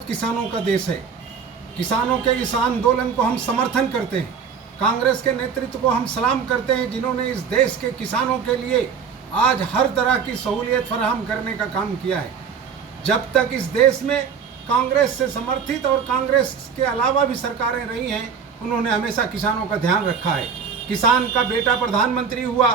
किसानों का देश है। किसानों के इस आंदोलन को हम समर्थन करते हैं। कांग्रेस के नेतृत्व को हम सलाम करते हैं, जिन्होंने इस देश के किसानों के लिए आज हर तरह की सहूलियत फराहम करने का काम किया है। जब तक इस देश में कांग्रेस से समर्थित और कांग्रेस के अलावा भी सरकारें रही हैं, उन्होंने हमेशा किसानों का ध्यान रखा है। किसान का बेटा प्रधानमंत्री हुआ।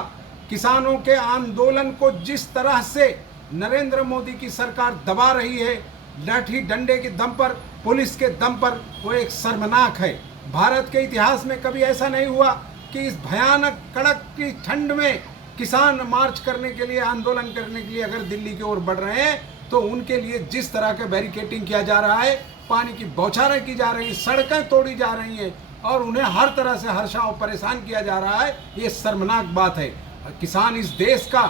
किसानों के आंदोलन को जिस तरह से नरेंद्र मोदी की सरकार दबा रही है, लाठी डंडे के दम पर, पुलिस के दम पर, वो एक शर्मनाक है। भारत के इतिहास में कभी ऐसा नहीं हुआ कि इस भयानक कड़क की ठंड में किसान मार्च करने के लिए, आंदोलन करने के लिए अगर दिल्ली की ओर बढ़ रहे हैं तो उनके लिए जिस तरह का बैरिकेटिंग किया जा रहा है, पानी की बौछारें की जा रही हैं, सड़कें तोड़ी जा रही हैं और उन्हें हर तरह से हर्षा और परेशान किया जा रहा है, ये शर्मनाक बात है। किसान इस देश का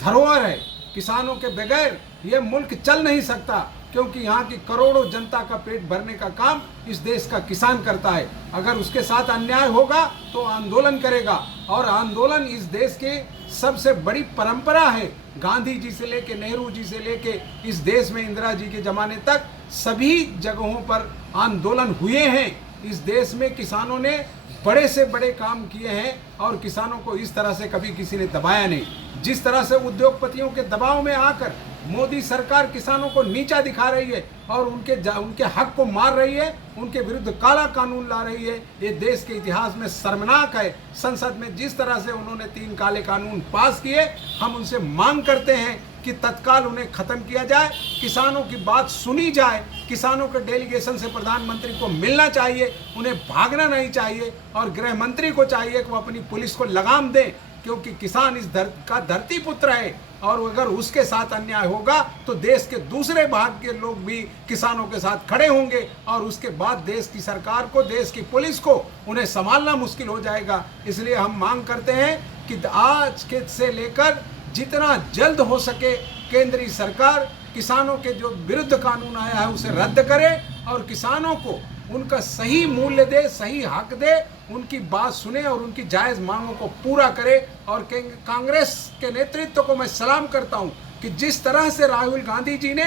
धरोहर है। किसानों के बगैर ये मुल्क चल नहीं सकता, क्योंकि यहाँ की करोड़ों जनता का पेट भरने का काम इस देश का किसान करता है। अगर उसके साथ अन्याय होगा तो आंदोलन करेगा, और आंदोलन इस देश की सबसे बड़ी परंपरा है। गांधी जी से लेके, नेहरू जी से लेके, इस देश में इंदिरा जी के ज़माने तक सभी जगहों पर आंदोलन हुए हैं। इस देश में किसानों ने बड़े से बड़े काम किए हैं और किसानों को इस तरह से कभी किसी ने दबाया नहीं। जिस तरह से उद्योगपतियों के दबाव में आकर मोदी सरकार किसानों को नीचा दिखा रही है और उनके हक को मार रही है, उनके विरुद्ध काला कानून ला रही है, ये देश के इतिहास में शर्मनाक है। संसद में जिस तरह से उन्होंने 3 काले कानून पास किए, हम उनसे मांग करते हैं कि तत्काल उन्हें खत्म किया जाए, किसानों की बात सुनी जाए। किसानों के डेलीगेशन से प्रधानमंत्री को मिलना चाहिए, उन्हें भागना नहीं चाहिए, और गृह मंत्री को चाहिए कि वो अपनी पुलिस को लगाम दें, क्योंकि किसान इस धरती पुत्र है, और अगर उसके साथ अन्याय होगा तो देश के दूसरे भाग के लोग भी किसानों के साथ खड़े होंगे, और उसके बाद देश की सरकार को, देश की पुलिस को उन्हें संभालना मुश्किल हो जाएगा। इसलिए हम मांग करते हैं कि आज के से लेकर जितना जल्द हो सके केंद्रीय सरकार किसानों के जो विरुद्ध कानून आया है उसे रद्द करे और किसानों को उनका सही मूल्य दे, सही हक दे, उनकी बात सुने और उनकी जायज़ मांगों को पूरा करे। और कांग्रेस के नेतृत्व को मैं सलाम करता हूं कि जिस तरह से राहुल गांधी जी ने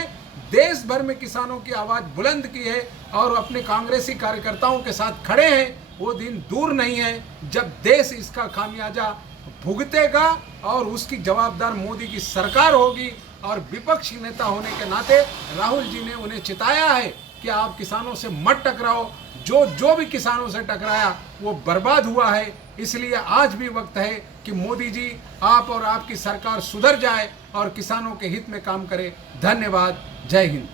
देश भर में किसानों की आवाज़ बुलंद की है और अपने कांग्रेसी कार्यकर्ताओं के साथ खड़े हैं, वो दिन दूर नहीं है जब देश इसका खामियाजा भुगतेगा और उसकी जवाबदार मोदी की सरकार होगी। और विपक्षी नेता होने के नाते राहुल जी ने उन्हें चिताया है कि आप किसानों से मत टकराओ। जो भी किसानों से टकराया वो बर्बाद हुआ है। इसलिए आज भी वक्त है कि मोदी जी, आप और आपकी सरकार सुधर जाए और किसानों के हित में काम करे। धन्यवाद। जय हिंद।